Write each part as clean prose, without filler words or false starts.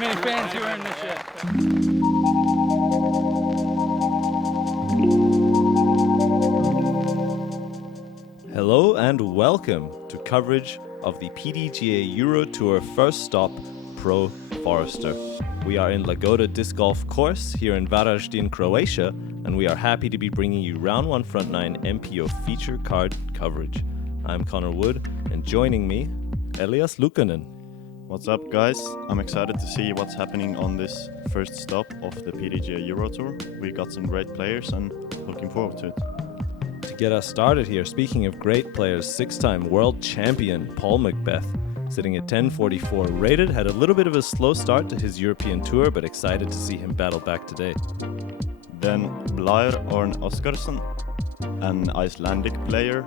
many fans you were in this shit. Hello and welcome to coverage of the PDGA Euro Tour first stop Pro Forester. We are in Lagoda Disc Golf Course here in Varazdin, Croatia, and we are happy to be bringing you Round 1 Front 9 MPO feature card coverage. I'm Connor Wood, and joining me, Elias Luukkonen. What's up, guys? I'm excited to see what's happening on this first stop of the PDGA Euro Tour. We got some great players and looking forward to it. To get us started here, speaking of great players, 6-time world champion Paul McBeth, sitting at 1044 rated, had a little bit of a slow start to his European tour, but excited to see him battle back today. Then Blær or Ásgeirsson, an Icelandic player,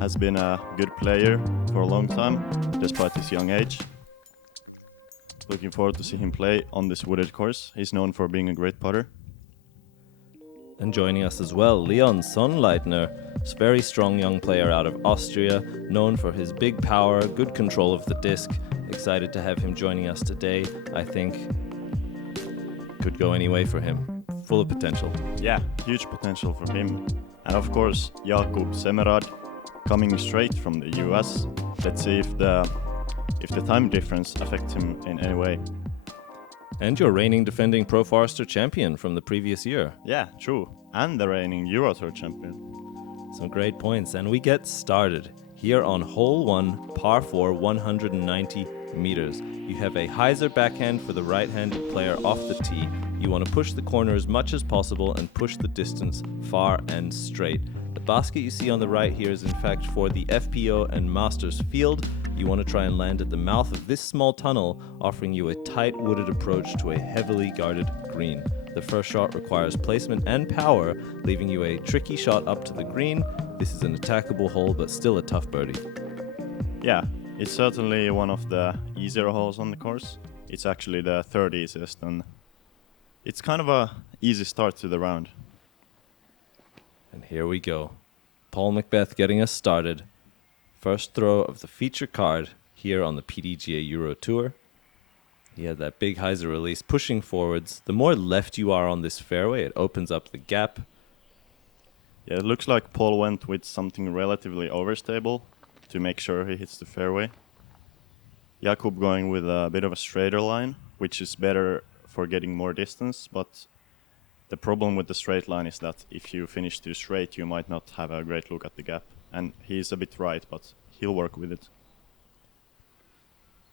has been a good player for a long time, despite his young age. Looking forward to see him play on this wooded course. He's known for being a great putter. And joining us as well, Sonnleitner, a very strong young player out of Austria, known for his big power, good control of the disc. Excited to have him joining us today. I think could go any way for him. Full of potential. Yeah, huge potential for him. And of course, Jakub Semerád, coming straight from the US. Let's see if the time difference affects him in any way. And your reigning defending Pro Forester champion from the previous year. Yeah, true. And the reigning Euro Tour champion. Some great points. And we get started here on hole 1, par 4, 190 meters. You have a hyzer backhand for the right-handed player off the tee. You want to push the corner as much as possible and push the distance far and straight. The basket you see on the right here is in fact for the FPO and Masters field. You want to try and land at the mouth of this small tunnel, offering you a tight wooded approach to a heavily guarded green. The first shot requires placement and power, leaving you a tricky shot up to the green. This is an attackable hole, but still a tough birdie. Yeah, it's certainly one of the easier holes on the course. It's actually the third easiest, and it's kind of a easy start to the round. And here we go. Paul McBeth getting us started. First throw of the feature card here on the PDGA Euro Tour. He had that big hyzer release pushing forwards. The more left you are on this fairway, it opens up the gap. Yeah, it looks like Paul went with something relatively overstable to make sure he hits the fairway. Jakub going with a bit of a straighter line, which is better for getting more distance, but the problem with the straight line is that if you finish too straight, you might not have a great look at the gap. And he's a bit right, but he'll work with it.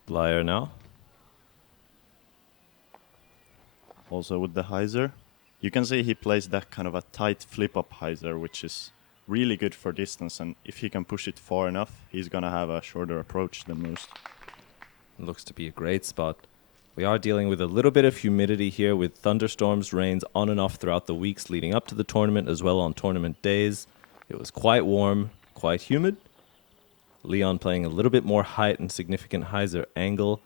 Blær now. Also with the hyzer, you can see he plays that kind of a tight flip-up hyzer, which is really good for distance. And if he can push it far enough, he's going to have a shorter approach than most. Looks to be a great spot. We are dealing with a little bit of humidity here with thunderstorms, rains on and off throughout the weeks leading up to the tournament as well on tournament days. It was quite warm, quite humid. Leon playing a little bit more height and significant hyzer angle.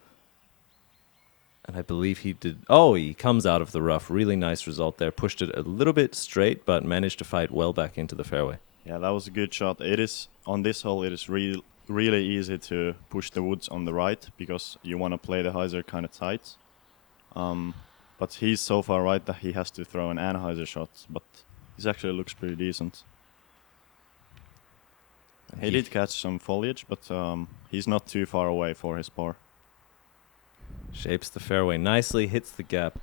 And I believe he did... Oh, he comes out of the rough. Really nice result there. Pushed it a little bit straight, but managed to fight well back into the fairway. Yeah, that was a good shot. It is on this hole, it is really easy to push the woods on the right because you want to play the hyzer kind of tight. But he's so far right that he has to throw an anhyzer shot, but this actually looks pretty decent. He did catch some foliage, but he's not too far away for his par. Shapes the fairway nicely, hits the gap.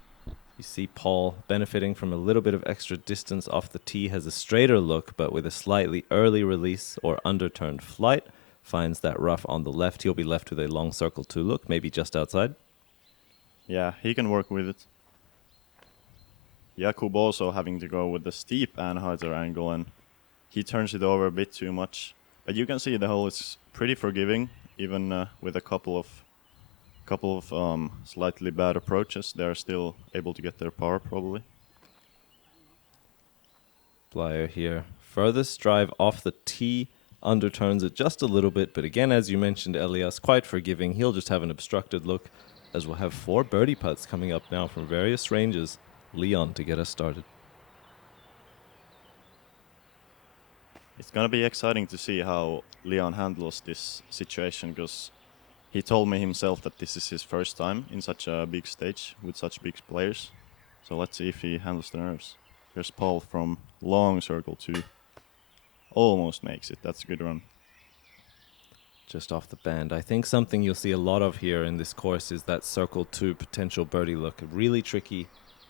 You see Paul benefiting from a little bit of extra distance off the tee, has a straighter look, but with a slightly early release or underturned flight. Finds that rough on the left. He'll be left with a long circle to look, maybe just outside. Yeah, he can work with it. Jakub also having to go with the steep anhyzer angle, and he turns it over a bit too much. But you can see the hole is pretty forgiving, even with a couple of slightly bad approaches. They're still able to get their par, probably. Blær here. Furthest drive off the tee. Underturns it just a little bit, but again, as you mentioned, Elias, quite forgiving. He'll just have an obstructed look, as we'll have 4 birdie putts coming up now from various ranges. Leon to get us started. It's going to be exciting to see how Leon handles this situation, because He told me himself that this is his first time in such a big stage with such big players. So let's see if he handles the nerves. Here's Paul from long circle 2. Almost makes it. That's a good run. Just off the band. I think something you'll see a lot of here in this course is that circle 2 potential birdie look. Really tricky.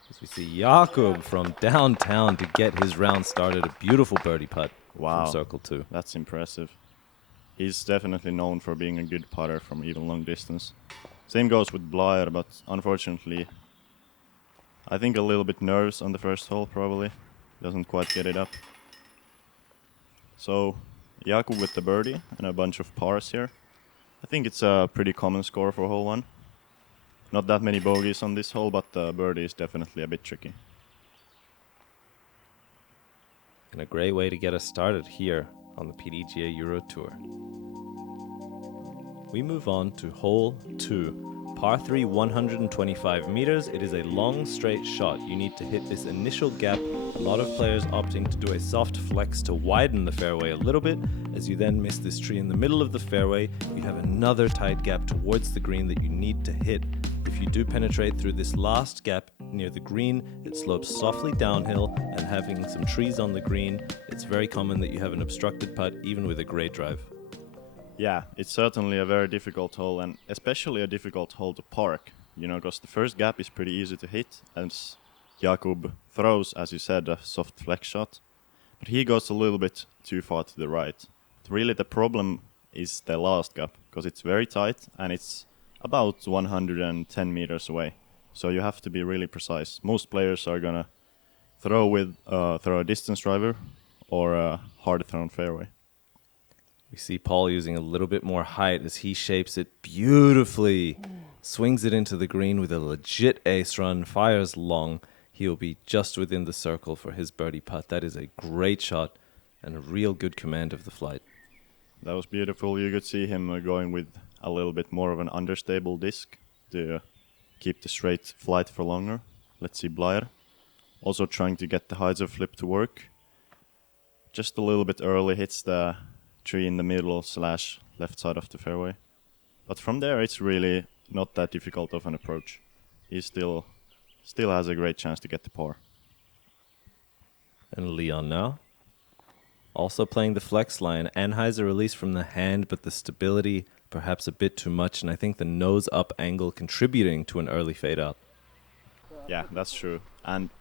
As we see Jakub from downtown to get his round started. A beautiful birdie putt Wow. from circle 2. That's impressive. He's definitely known for being a good putter from even long distance. Same goes with Blær, but unfortunately, I think a little bit nervous on the first hole probably. Doesn't quite get it up. So Jakub with the birdie and a bunch of pars here. I think it's a pretty common score for hole 1. Not that many bogeys on this hole, but the birdie is definitely a bit tricky. And a great way to get us started here on the PDGA Euro Tour. We move on to hole 2, par 3, 125 meters. It is a long straight shot. You need to hit this initial gap. A lot of players opting to do a soft flex to widen the fairway a little bit. As you then miss this tree in the middle of the fairway, you have another tight gap towards the green that you need to hit. If you do penetrate through this last gap near the green, it slopes softly downhill, and having some trees on the green, it's very common that you have an obstructed putt even with a great drive. Yeah, it's certainly a very difficult hole, and especially a difficult hole to park, you know, because the first gap is pretty easy to hit, and Jakub throws, as you said, a soft flex shot, but he goes a little bit too far to the right. Really, the problem is the last gap, because it's very tight, and it's about 110 meters away. So you have to be really precise. Most players are gonna throw a distance driver or a hard thrown fairway. We see Paul using a little bit more height as he shapes it beautifully. Swings it into the green with a legit ace run, fires long. He'll be just within the circle for his birdie putt. That is a great shot and a real good command of the flight. That was beautiful. You could see him going with a little bit more of an understable disc to keep the straight flight for longer. Let's see Blær. Also trying to get the hyzer flip to work. Just a little bit early, hits the tree in the middle / left side of the fairway. But from there, it's really not that difficult of an approach. He still has a great chance to get the par. And Leon now. Also playing the flex line. Anheuser release from the hand, but the stability perhaps a bit too much, and I think the nose up angle contributing to an early fade out. Yeah, that's true. And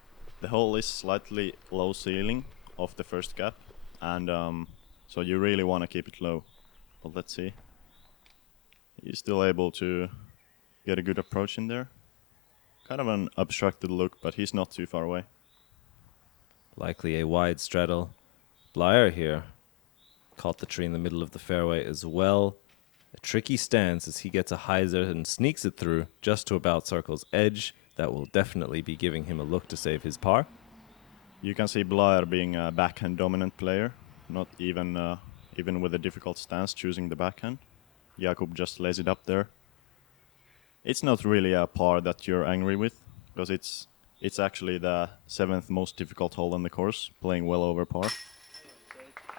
the hole is slightly low ceiling of the first gap, and so you really want to keep it low. But let's see. He's still able to get a good approach in there. Kind of an obstructed look, but he's not too far away. Likely a wide straddle. Blær here caught the tree in the middle of the fairway as well. A tricky stance as he gets a hyzer and sneaks it through just to about circle's edge. That will definitely be giving him a look to save his par. You can see Blær being a backhand dominant player, not even with a difficult stance choosing the backhand. Jakub just lays it up there. It's not really a par that you're angry with, because it's actually the 7th most difficult hole on the course, playing well over par.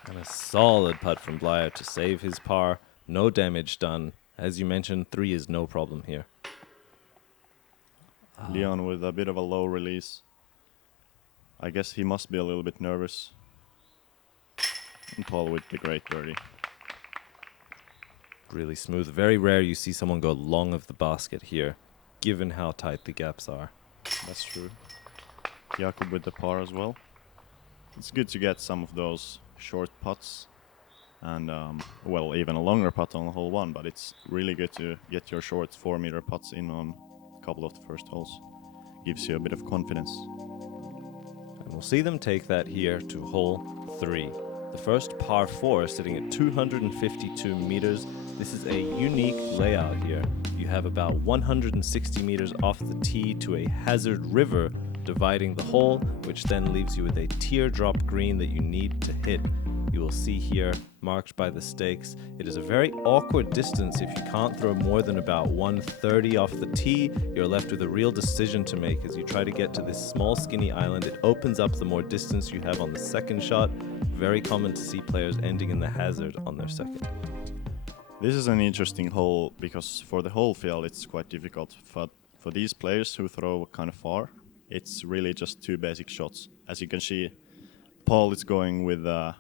And a solid putt from Blær to save his par. No damage done. As you mentioned, 3 is no problem here. Leon with a bit of a low release. I guess he must be a little bit nervous. And Paul with the great birdie. Really smooth. Very rare you see someone go long of the basket here, given how tight the gaps are. That's true. Jakub with the par as well. It's good to get some of those short putts. And, even a longer putt on hole 1, but it's really good to get your short 4-meter putts in on a couple of the first holes. Gives you a bit of confidence. And we'll see them take that here to hole 3. The first par 4 sitting at 252 meters. This is a unique layout here. You have about 160 meters off the tee to a hazard river dividing the hole, which then leaves you with a teardrop green that you need to hit. You will see here, marked by the stakes, it is a very awkward distance. If you can't throw more than about 130 off the tee, you're left with a real decision to make as you try to get to this small skinny island. It opens up the more distance you have on the second shot. Very common to see players ending in the hazard on their second. This is an interesting hole because for the whole field it's quite difficult. But for these players who throw kind of far, it's really just two basic shots. As you can see, Paul is going with a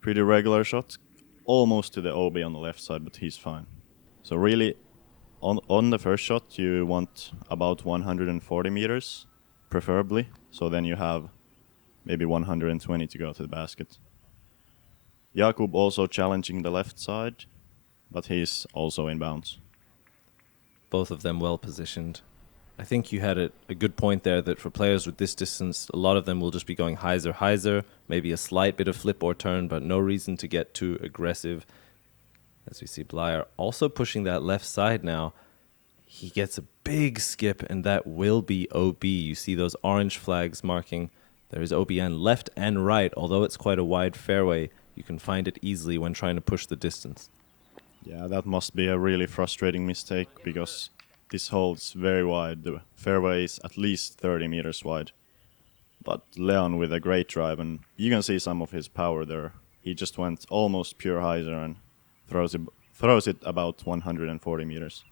pretty regular shot, almost to the OB on the left side, but he's fine. So really, on the first shot, you want about 140 meters, preferably. So then you have maybe 120 to go to the basket. Jakub also challenging the left side, but he's also in bounds. Both of them well positioned. I think you had a good point there that for players with this distance, a lot of them will just be going hyzer, maybe a slight bit of flip or turn, but no reason to get too aggressive. As we see Blær also pushing that left side now. He gets a big skip, and that will be OB. You see those orange flags marking. There is OBN left and right. Although it's quite a wide fairway, you can find it easily when trying to push the distance. Yeah, that must be a really frustrating mistake because this hole is very wide. The fairway is at least 30 meters wide. But Leon with a great drive, and you can see some of his power there. He just went almost pure hyzer and throws it about 140 meters.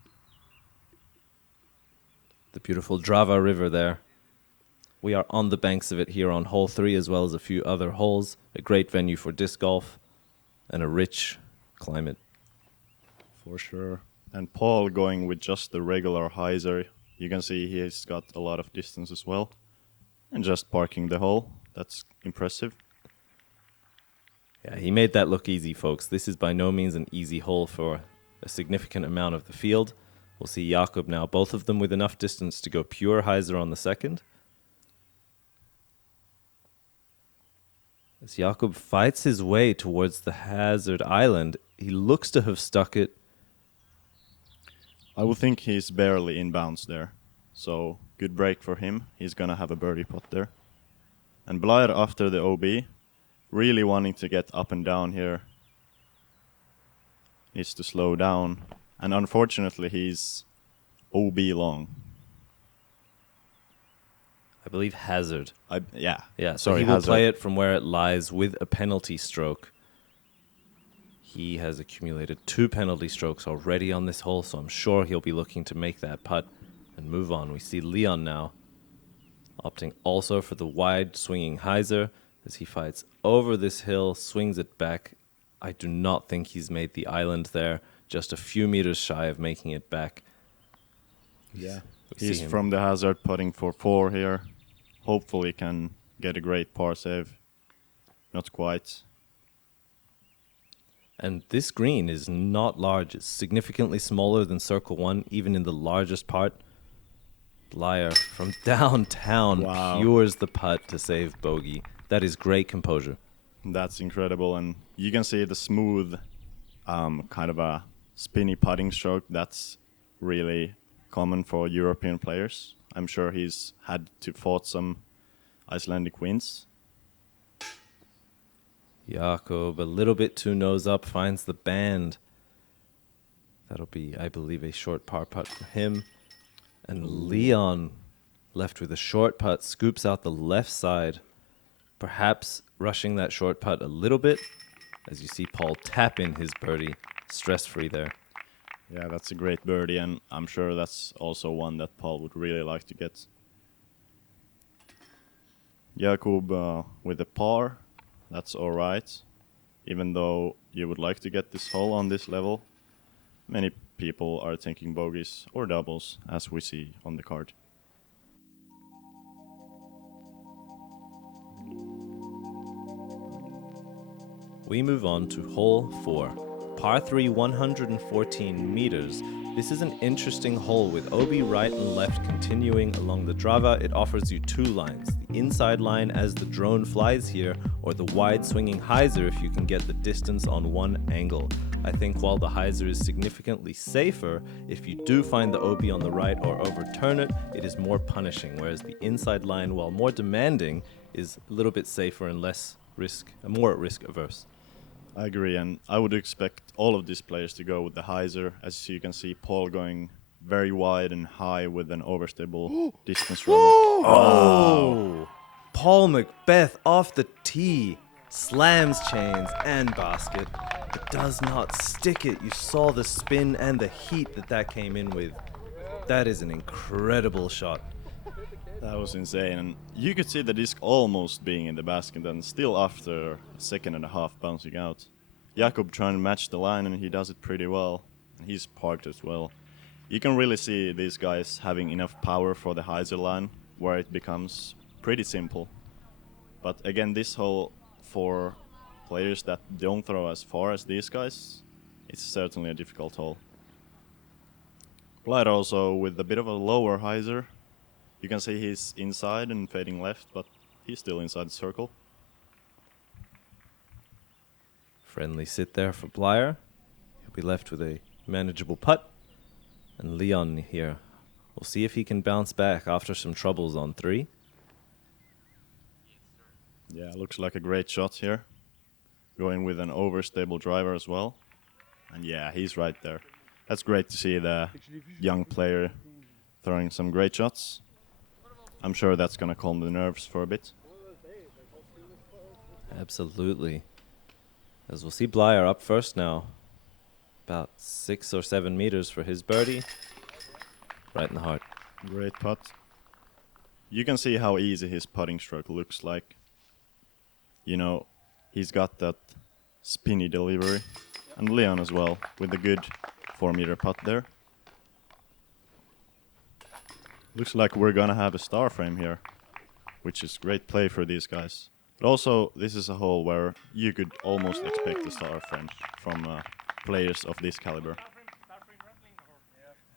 The beautiful Drava River there. We are on the banks of it here on hole 3 as well as a few other holes. A great venue for disc golf and a rich climate. For sure. And Paul going with just the regular hyzer. You can see he's got a lot of distance as well. And just parking the hole. That's impressive. Yeah, he made that look easy, folks. This is by no means an easy hole for a significant amount of the field. We'll see Jakub now, both of them with enough distance to go pure hyzer on the second. As Jakub fights his way towards the hazard island, he looks to have stuck it. I would think he's barely in bounds there. So, good break for him. He's gonna have a birdie putt there. And Blær after the OB, really wanting to get up and down here. Needs to slow down. And unfortunately, he's OB long. I believe hazard. Yeah. Yeah, so Sorry, he will hazard. play it from where it lies with a penalty stroke. He has accumulated 2 penalty strokes already on this hole, so I'm sure he'll be looking to make that putt and move on. We see Leon now opting also for the wide swinging hyzer as he fights over this hill, swings it back. I do not think he's made the island there, just a few meters shy of making it back. Yeah. We He's see him. from the hazard putting for 4 here. Hopefully can get a great par save. Not quite. And this green is not large. It's significantly smaller than Circle 1, even in the largest part. Blær from downtown Wow. cures the putt to save bogey. That is great composure. That's incredible. And you can see the smooth, kind of a spinny putting stroke. That's really common for European players. I'm sure he's had to fought some Icelandic winds. Jakub, a little bit too nose up, finds the band. That'll be, I believe, a short par putt for him. And Leon, left with a short putt, scoops out the left side, perhaps rushing that short putt a little bit, as you see Paul tap in his birdie, stress-free there. Yeah, that's a great birdie, and I'm sure that's also one that Paul would really like to get. Jakub with a par. That's all right. Even though you would like to get this hole on this level, many people are taking bogeys or doubles, as we see on the card. We move on to hole 4. Par 3, 114 meters. This is an interesting hole with OB right and left continuing along the Drava. It offers you 2 lines. The inside line as the drone flies here, or the wide swinging hyzer if you can get the distance on one angle. I think while the hyzer is significantly safer, if you do find the OB on the right or overturn it, it is more punishing, whereas the inside line, while more demanding, is a little bit safer and less risk, more risk averse. I agree, and I would expect all of these players to go with the hyzer. As you can see, Paul going very wide and high with an overstable distance runner. Oh! Paul McBeth off the tee. Slams chains and basket, but does not stick it. You saw the spin and the heat that came in with. That is an incredible shot. That was insane, and you could see the disc almost being in the basket, and still after a second and a half bouncing out. Jakub trying to match the line, and he does it pretty well, and he's parked as well. You can really see these guys having enough power for the hyzer line, where it becomes pretty simple. But again, this hole for players that don't throw as far as these guys, it's certainly a difficult hole. Blær also with a bit of a lower hyzer. You can see he's inside and fading left, but he's still inside the circle. Friendly sit there for Blær. He'll be left with a manageable putt. And Leon here. We'll see if he can bounce back after some troubles on 3. Yeah, looks like a great shot here. Going with an overstable driver as well. And yeah, he's right there. That's great to see the young player throwing some great shots. I'm sure that's going to calm the nerves for a bit. Absolutely. As we'll see Blær up first now. About 6 or 7 meters for his birdie. Right in the heart. Great putt. You can see how easy his putting stroke looks like. You know, he's got that spinny delivery. And Leon as well, with a good 4-meter putt there. Looks like we're gonna have a star frame here, which is great play for these guys. But also, this is a hole where you could almost expect a star frame from players of this caliber.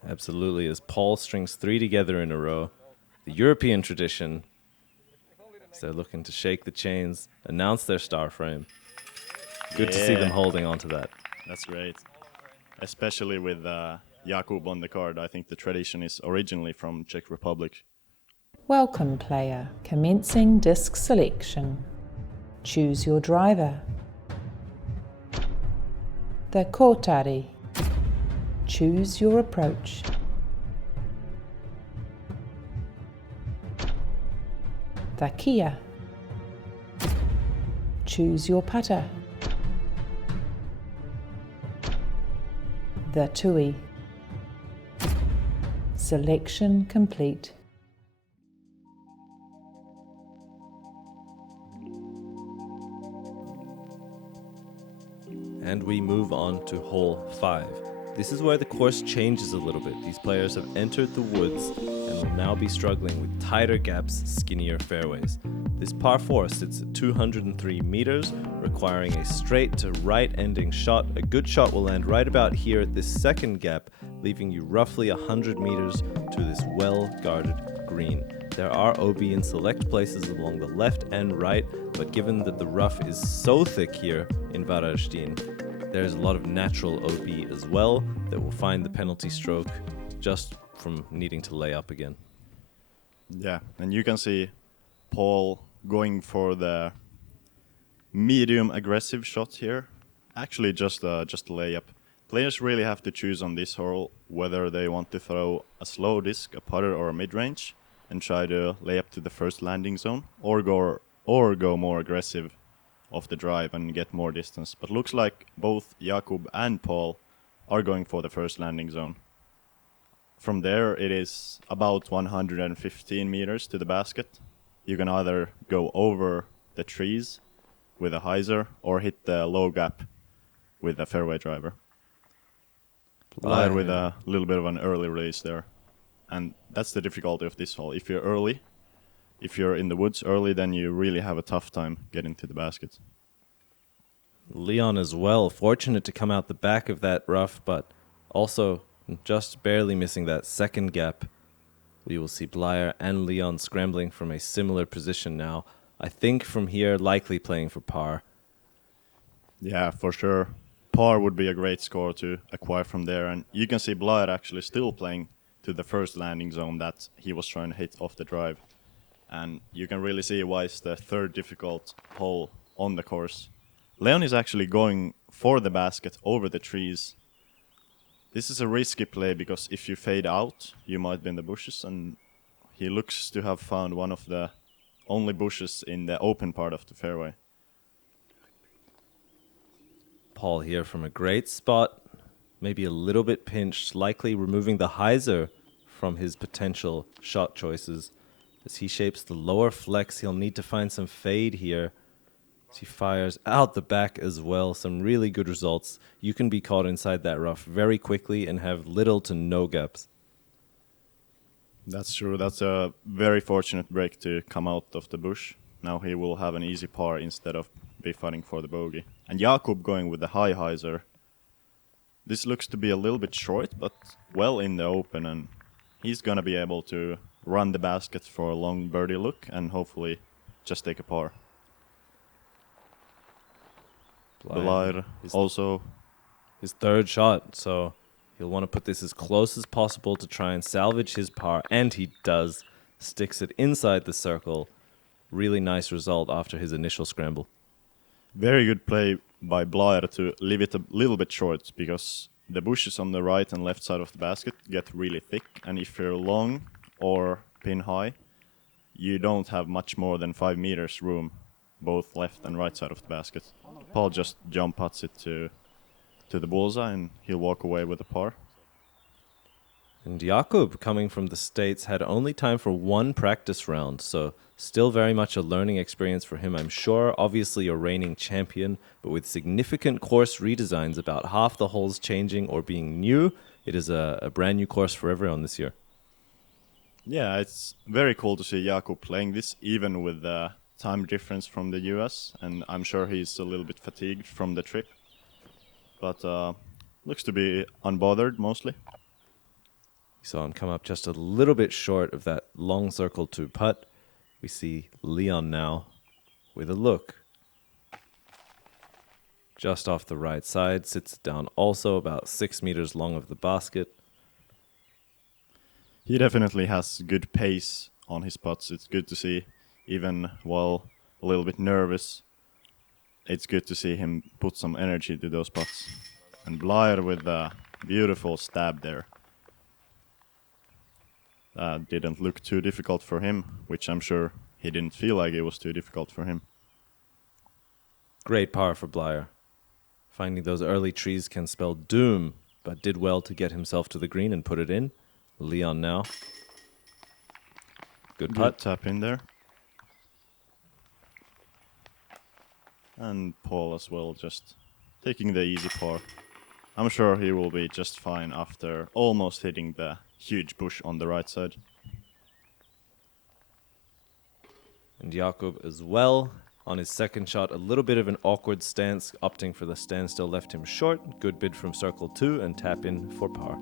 Absolutely, as Paul strings 3 together in a row. The European tradition. As they're looking to shake the chains, announce their star frame. Good to see them holding on to that. That's great. Especially with Jakub on the card. I think the tradition is originally from Czech Republic. Welcome, player. Commencing disc selection. Choose your driver. The Kortari. Choose your approach. The Kia. Choose your putter. The THRU. Selection complete. And we move on to hole 5. This is where the course changes a little bit. These players have entered the woods and will now be struggling with tighter gaps, skinnier fairways. This par 4 sits at 203 meters, requiring a straight to right ending shot. A good shot will land right about here at this second gap, leaving you roughly 100 meters to this well-guarded green. There are OB in select places along the left and right, but given that the rough is so thick here in Varazdin, there's a lot of natural OB as well that will find the penalty stroke just from needing to lay up again. Yeah, and you can see Paul going for the medium aggressive shot here. Actually, just a layup. Players really have to choose on this hole whether they want to throw a slow disc, a putter, or a mid-range, and try to lay up to the first landing zone, or go more aggressive off the drive and get more distance. But looks like both Jakub and Paul are going for the first landing zone. From there, it is about 115 meters to the basket. You can either go over the trees with a hyzer or hit the low gap with a fairway driver. Blær with a little bit of an early release there. And that's the difficulty of this hole. If you're in the woods early, then you really have a tough time getting to the basket. Leon as well, fortunate to come out the back of that rough, but also just barely missing that second gap. We will see Blær and Leon scrambling from a similar position now. I think from here, likely playing for par. Yeah, for sure. Par would be a great score to acquire from there. And you can see Blær actually still playing to the first landing zone that he was trying to hit off the drive. And you can really see why it's the third difficult hole on the course. Leon is actually going for the basket over the trees. This is a risky play because if you fade out, you might be in the bushes, and he looks to have found one of the only bushes in the open part of the fairway. Paul here from a great spot, maybe a little bit pinched, likely removing the hyzer from his potential shot choices. As he shapes the lower flex, he'll need to find some fade here. As he fires out the back as well, some really good results. You can be caught inside that rough very quickly and have little to no gaps. That's true. That's a very fortunate break to come out of the bush. Now he will have an easy par instead of be fighting for the bogey. And Jakub going with the high hyzer. This looks to be a little bit short, but well in the open, and he's gonna be able to run the basket for a long birdie look and hopefully just take a par. Blær also his third shot, so he'll want to put this as close as possible to try and salvage his par, and he does. Sticks it inside the circle. Really nice result after his initial scramble. very good play by Blær to leave it a little bit short, because the bushes on the right and left side of the basket get really thick, and if you're long or pin high, you don't have much more than 5 meters room, both left and right side of the basket. Paul just jump puts it to the bullseye, and he'll walk away with a par. And Jakub, coming from the States, had only time for one practice round, so still very much a learning experience for him, I'm sure. Obviously a reigning champion, but with significant course redesigns, about half the holes changing or being new. It is a brand new course for everyone this year. Yeah, it's very cool to see Jakub playing this, even with the time difference from the US, and I'm sure he's a little bit fatigued from the trip. But looks to be unbothered mostly. We saw him come up just a little bit short of that long circle to putt. We see Leon now with a look. Just off the right side, sits down also about 6 meters long of the basket. He definitely has good pace on his putts. It's good to see, even while a little bit nervous. It's good to see him put some energy to those putts. And Blær with a beautiful stab there. Didn't look too difficult for him, which I'm sure he didn't feel like it was too difficult for him. Great par for Blær. Finding those early trees can spell doom, but did well to get himself to the green and put it in. Leon now. Good putt. Good tap in there. And Paul as well, just taking the easy par. I'm sure he will be just fine after almost hitting the huge bush on the right side. And Jakub as well. On his second shot, a little bit of an awkward stance. Opting for the standstill left him short. Good bid from circle 2 and tap in for par.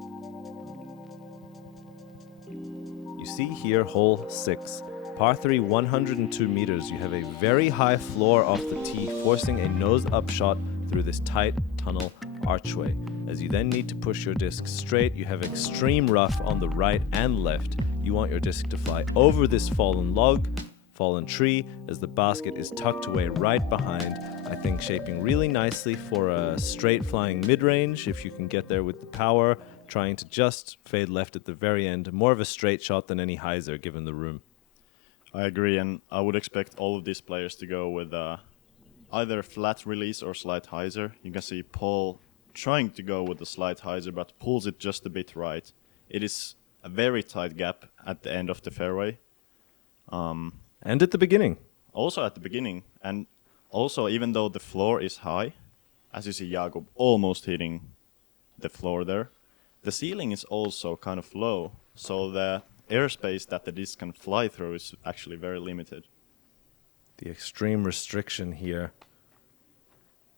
You see here hole 6. Par 3, 102 meters. You have a very high floor off the tee, forcing a nose-up shot through this tight tunnel archway. As you then need to push your disc straight, you have extreme rough on the right and left. You want your disc to fly over this fallen log, fallen tree, as the basket is tucked away right behind. I think shaping really nicely for a straight flying mid-range, if you can get there with the power, trying to just fade left at the very end. More of a straight shot than any hyzer, given the room. I agree, and I would expect all of these players to go with either flat release or slight hyzer. You can see Paul trying to go with the slight hyzer, but pulls it just a bit right. It is a very tight gap at the end of the fairway. And at the beginning. Also at the beginning, and also even though the floor is high, as you see Jakub almost hitting the floor there, the ceiling is also kind of low, so the airspace that the disc can fly through is actually very limited. The extreme restriction here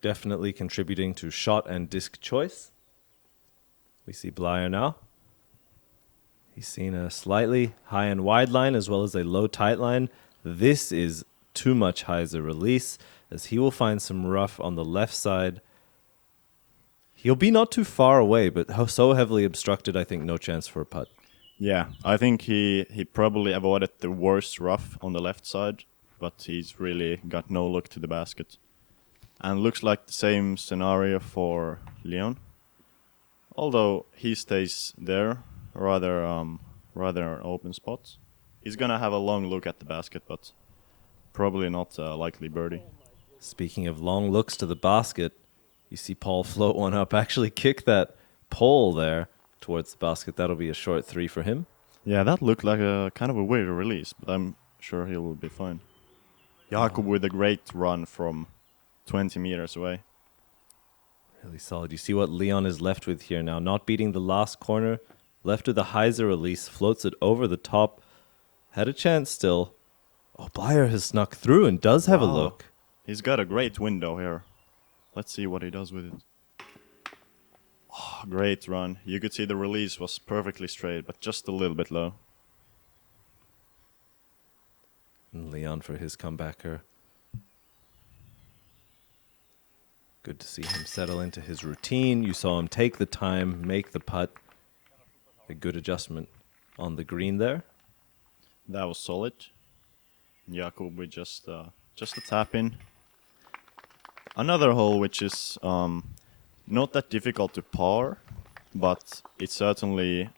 definitely contributing to shot and disc choice. We see Blær now. He's seen a slightly high and wide line as well as a low tight line. This is too much hyzer release, as he will find some rough on the left side. He'll be not too far away, but so heavily obstructed, I think no chance for a putt. Yeah, I think he probably avoided the worst rough on the left side, but he's really got no look to the basket. And looks like the same scenario for Leon. Although he stays there, rather open spot. He's gonna have a long look at the basket, but probably not a likely birdie. Speaking of long looks to the basket, You see Paul float one up, actually kick that pole there towards the basket. That'll be a short 3 for him. Yeah, that looked like a kind of a weird release, but I'm sure he will be fine. Jakub with a great run from 20 meters away. Really solid. You see what Leon is left with here now. Not beating the last corner. Left with a Heiser release. Floats it over the top. Had a chance still. Oh, Blær has snuck through and does have a look. He's got a great window here. Let's see what he does with it. Oh, great run. You could see the release was perfectly straight, but just a little bit low. And Leon for his comebacker. Good to see him settle into his routine. You saw him take the time, make the putt. A good adjustment on the green there. That was solid. Jakub with just a tap in. Another hole which is not that difficult to par, but it certainly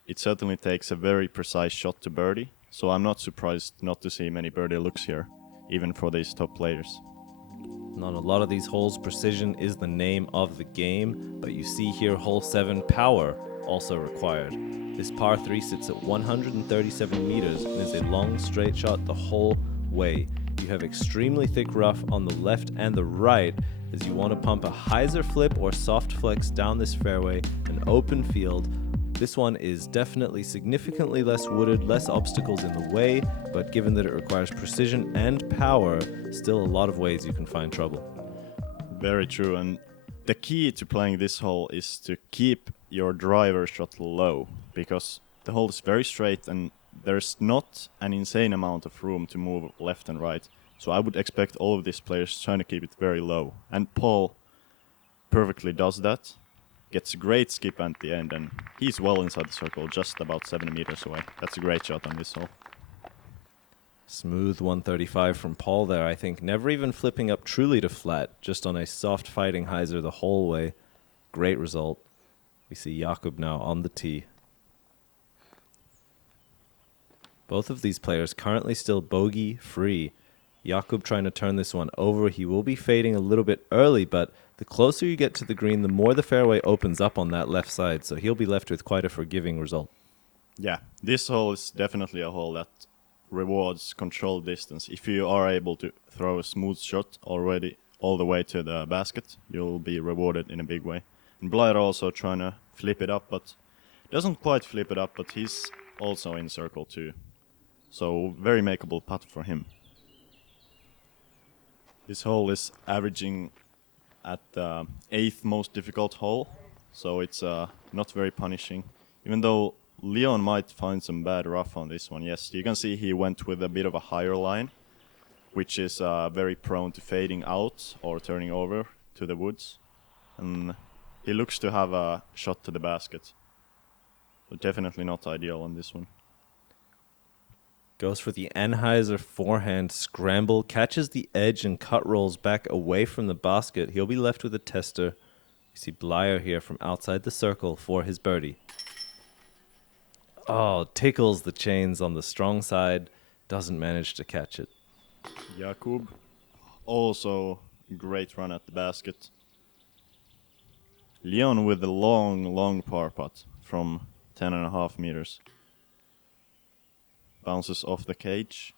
takes a very precise shot to birdie. So I'm not surprised not to see many birdie looks here, even for these top players. On a lot of these holes, precision is the name of the game, but you see here hole 7, power also required. This par 3 sits at 137 meters and is a long straight shot the whole way. You have extremely thick rough on the left and the right as you want to pump a Heiser flip or soft flex down this fairway, an open field. This one is definitely significantly less wooded, less obstacles in the way, but given that it requires precision and power, still a lot of ways you can find trouble. Very true, and the key to playing this hole is to keep your driver shot low, because the hole is very straight and there's not an insane amount of room to move left and right. So I would expect all of these players trying to keep it very low. And Paul perfectly does that. Gets a great skip at the end, and he's well inside the circle, just about 7 meters away. That's a great shot on this hole. Smooth 135 from Paul there, I think. Never even flipping up truly to flat, just on a soft fighting Heiser the whole way. Great result. We see Jakub now on the tee. Both of these players currently still bogey free. Jakub trying to turn this one over. He will be fading a little bit early, but the closer you get to the green, the more the fairway opens up on that left side, so he'll be left with quite a forgiving result. Yeah, this hole is definitely a hole that rewards controlled distance. If you are able to throw a smooth shot already all the way to the basket, you'll be rewarded in a big way. And Blær also trying to flip it up, but doesn't quite flip it up, but he's also in circle too. So very makeable putt for him. This hole is averaging at the 8th most difficult hole, so it's not very punishing. Even though Leon might find some bad rough on this one, yes, you can see he went with a bit of a higher line, which is very prone to fading out or turning over to the woods. And he looks to have a shot to the basket. So definitely not ideal on this one. Goes for the Anheuser forehand scramble, catches the edge and cut rolls back away from the basket. He'll be left with a tester. You see Blær here from outside the circle for his birdie. Oh, tickles the chains on the strong side. Doesn't manage to catch it. Jakub, also great run at the basket. Leon with a long par putt from 10.5 meters. Bounces off the cage.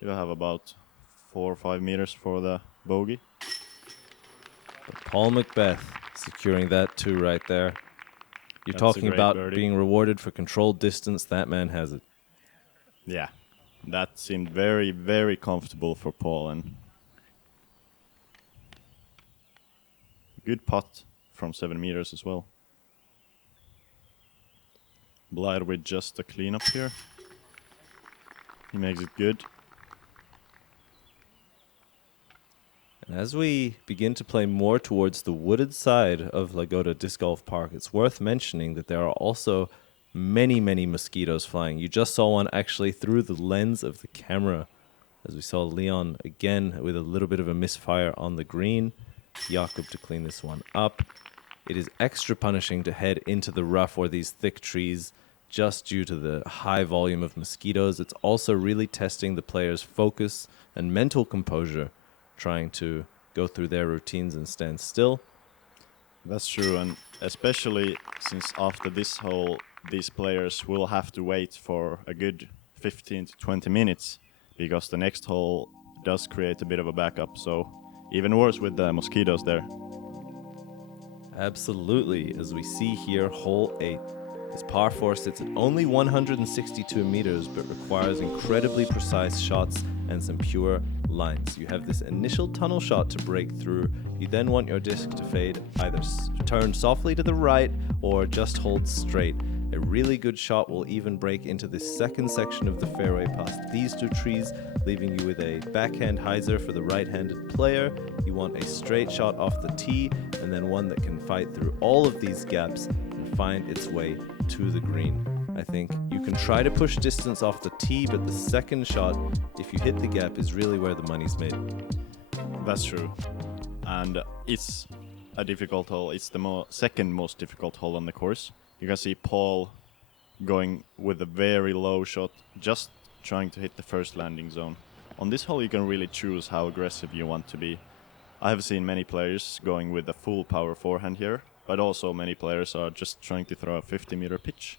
You have about 4 or 5 meters for the bogey. But Paul McBeth securing that 2 right there. You're That's talking about birdie. being rewarded for controlled distance. That man has it. Yeah, that seemed very comfortable for Paul, and good putt from 7 meters as well. Blær with just a cleanup here. He makes it good. And as we begin to play more towards the wooded side of Lagoda Disc Golf Park, it's worth mentioning that there are also many mosquitoes flying. You just saw one actually through the lens of the camera, as we saw Leon again with a little bit of a misfire on the green. Jakub to clean this one up. It is extra punishing to head into the rough or these thick trees just due to the high volume of mosquitoes. It's also really testing the player's focus and mental composure, trying to go through their routines and stand still. That's true, and especially since after this hole, these players will have to wait for a good 15 to 20 minutes, because the next hole does create a bit of a backup, so even worse with the mosquitoes there. Absolutely, as we see here, hole 8. This par 4 sits at only 162 meters, but requires incredibly precise shots and some pure lines. You have this initial tunnel shot to break through. You then want your disc to fade, either turn softly to the right or just hold straight. A really good shot will even break into this second section of the fairway past these two trees, leaving you with a backhand hyzer for the right-handed player. You want a straight shot off the tee, and then one that can fight through all of these gaps and find its way to the green. I think you can try to push distance off the tee, but the second shot, if you hit the gap, is really where the money's made. That's true. And it's a difficult hole. It's the second most difficult hole on the course. You can see Paul going with a very low shot, just trying to hit the first landing zone. On this hole you can really choose how aggressive you want to be. I have seen many players going with a full power forehand here, but also many players are just trying to throw a 50-meter pitch.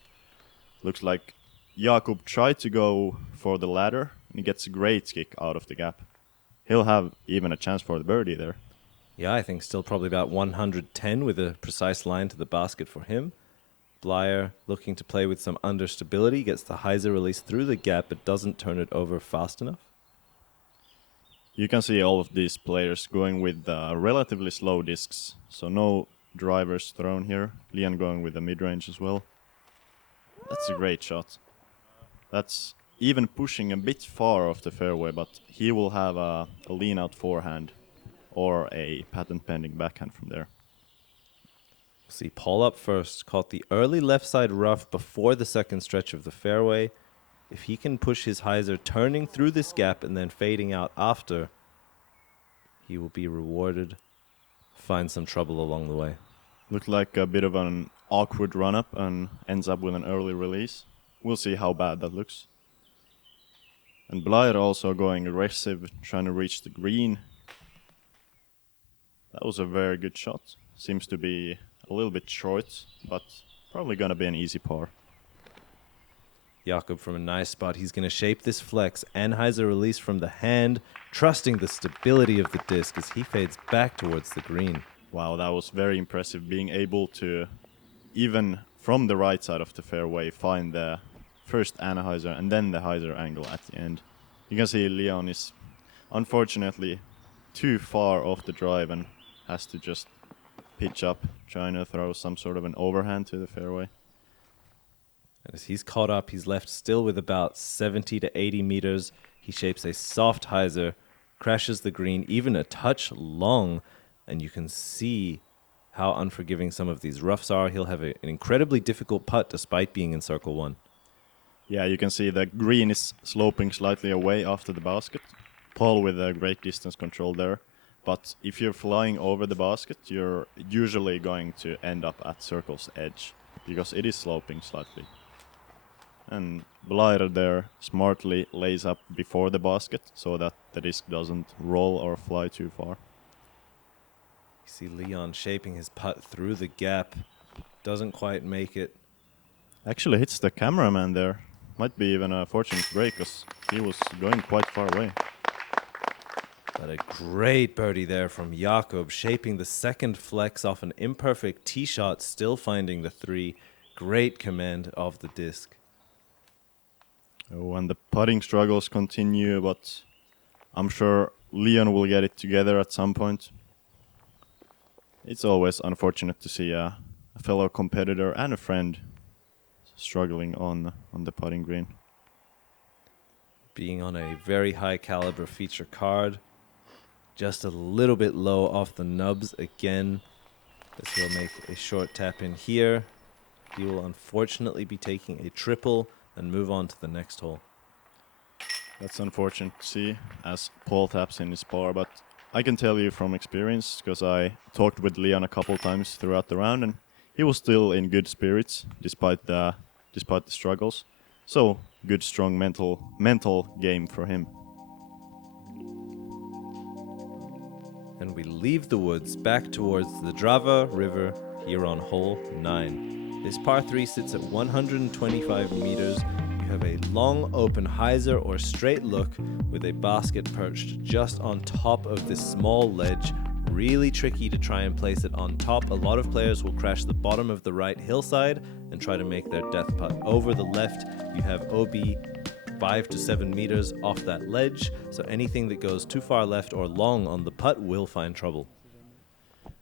Looks like Jakub tried to go for the ladder, and he gets a great kick out of the gap. He'll have even a chance for the birdie there. Yeah, I think still probably about 110 with a precise line to the basket for him. Blær, looking to play with some understability, gets the hyzer release through the gap but doesn't turn it over fast enough. You can see all of these players going with relatively slow discs, so no drivers thrown here. Leon going with the mid-range as well. That's a great shot. That's even pushing a bit far off the fairway, but he will have a lean-out forehand or a patent-pending backhand from there. See Paul up first, caught the early left side rough before the second stretch of the fairway. If he can push his hyzer turning through this gap and then fading out after, he will be rewarded. Find some trouble along the way. Looked like a bit of an awkward run-up and ends up with an early release. We'll see how bad that looks. And Blær also going aggressive, trying to reach the green. That was a very good shot. Seems to be a little bit short, but probably gonna be an easy par. Jakub from a nice spot. He's going to shape this flex and hyzer release from the hand, trusting the stability of the disc as he fades back towards the green. Wow, that was very impressive, being able to, even from the right side of the fairway, find the first anhyzer and then the hyzer angle at the end. You can see Leon is unfortunately too far off the drive and has to just pitch up, trying to throw some sort of an overhand to the fairway. As he's caught up, he's left still with about 70 to 80 meters. He shapes a soft hyzer, crashes the green even a touch long, and you can see how unforgiving some of these roughs are. He'll have an incredibly difficult putt despite being in circle one. Yeah, you can see the green is sloping slightly away after the basket. Paul with a great distance control there. But if you're flying over the basket, you're usually going to end up at circle's edge, because it is sloping slightly. And Blær there smartly lays up before the basket so that the disc doesn't roll or fly too far. You see Leon shaping his putt through the gap. Doesn't quite make it. Actually hits the cameraman there. Might be even a fortunate break, because he was going quite far away. But a great birdie there from Jakub, shaping the second flex off an imperfect tee shot, still finding the 3. Great command of the disc. Oh, and the putting struggles continue, but I'm sure Leon will get it together at some point. It's always unfortunate to see a fellow competitor and a friend struggling on the putting green. Being on a very high caliber feature card. Just a little bit low off the nubs again. This will make a short tap in here. He will unfortunately be taking a triple and move on to the next hole. That's unfortunate to see as Paul taps in his par, but I can tell you from experience, because I talked with Leon a couple times throughout the round, and he was still in good spirits despite the struggles. So good, strong mental game for him. and we leave the woods back towards the Drava River here on hole 9. This par 3 sits at 125 meters. You have a long open hyzer or straight look with a basket perched just on top of this small ledge. Really tricky to try and place it on top. A lot of players will crash the bottom of the right hillside and try to make their death putt. Over the left, you have OB 5 to 7 meters off that ledge, so anything that goes too far left or long on the putt will find trouble.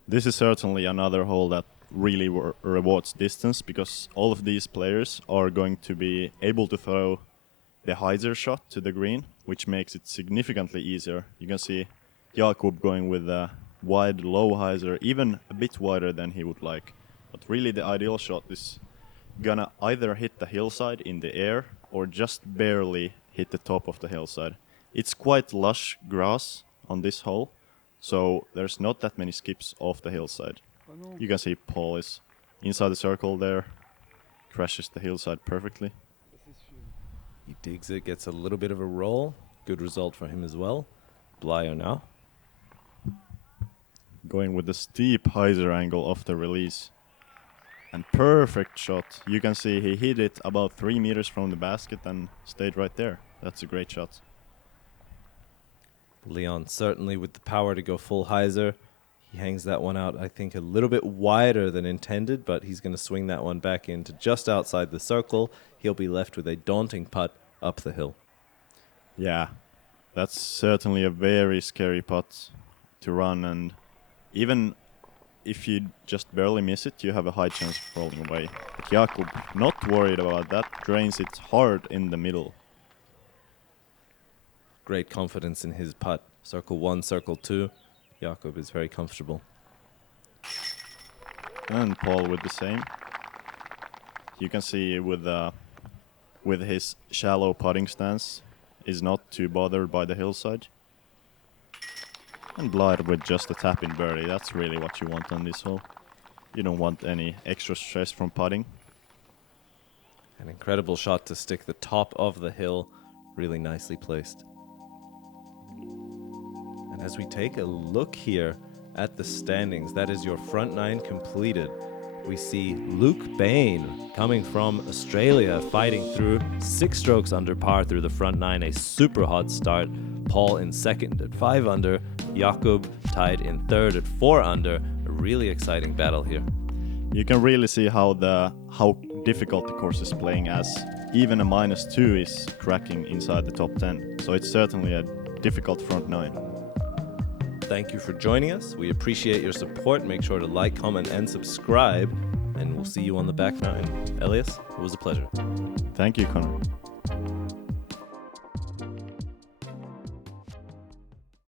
This is certainly another hole that really rewards distance, because all of these players are going to be able to throw the hyzer shot to the green, which makes it significantly easier. You can see Jakub going with a wide low hyzer, even a bit wider than he would like. But really the ideal shot is gonna either hit the hillside in the air or just barely hit the top of the hillside. It's quite lush grass on this hole, so there's not that many skips off the hillside. You can see Paul is inside the circle there, crashes the hillside perfectly. He digs it, gets a little bit of a roll. Good result for him as well. Blær now. Going with the steep hyzer angle off the release. And perfect shot. You can see he hit it about 3 meters from the basket and stayed right there. That's a great shot. Leon certainly with the power to go full hyzer. He hangs that one out, I think, a little bit wider than intended, but he's going to swing that one back into just outside the circle. He'll be left with a daunting putt up the hill. Yeah, that's certainly a very scary putt to run, and even if you just barely miss it, you have a high chance of rolling away. But Jakub, not worried about that, drains it hard in the middle. Great confidence in his putt. Circle 1, circle 2. Jakub is very comfortable. And Paul with the same. You can see with his shallow putting stance, is not too bothered by the hillside. And Blær with just a tap-in birdie. That's really what you want on this hole. You don't want any extra stress from putting. An incredible shot to stick the top of the hill. Really nicely placed. And as we take a look here at the standings, that is your front 9 completed. We see Luke Bain coming from Australia, fighting through 6 strokes under par through the front 9. A super hot start. Paul in second at 5 under. Jakub tied in third at 4 under. A really exciting battle here. You can really see how difficult the course is playing, as even a -2 is cracking inside the top 10. So it's certainly a difficult front 9. Thank you for joining us. We appreciate your support. Make sure to like, comment, and subscribe. And we'll see you on the back 9. Elias, it was a pleasure. Thank you, Connor.